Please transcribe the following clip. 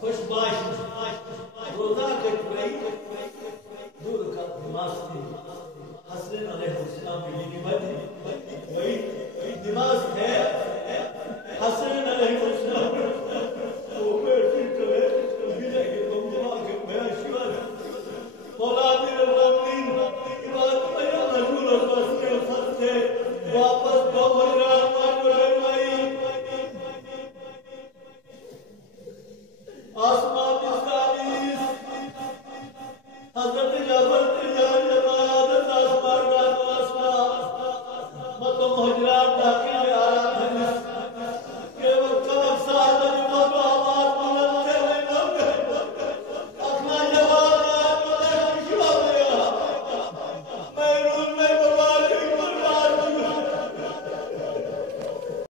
خوش باش روزہ کٹ گئی دور کا نماز تھی حسن علیہ السلام کی نعمت وہی نماز ہے حسن علیہ السلام وہ بیٹھی کرے ملے کہ تم جمع کے میں شیوان مولا دیر العالمین عبادت میں رسول اللہ صلی اللہ علیہ وسلم سے واپس قبر آسمان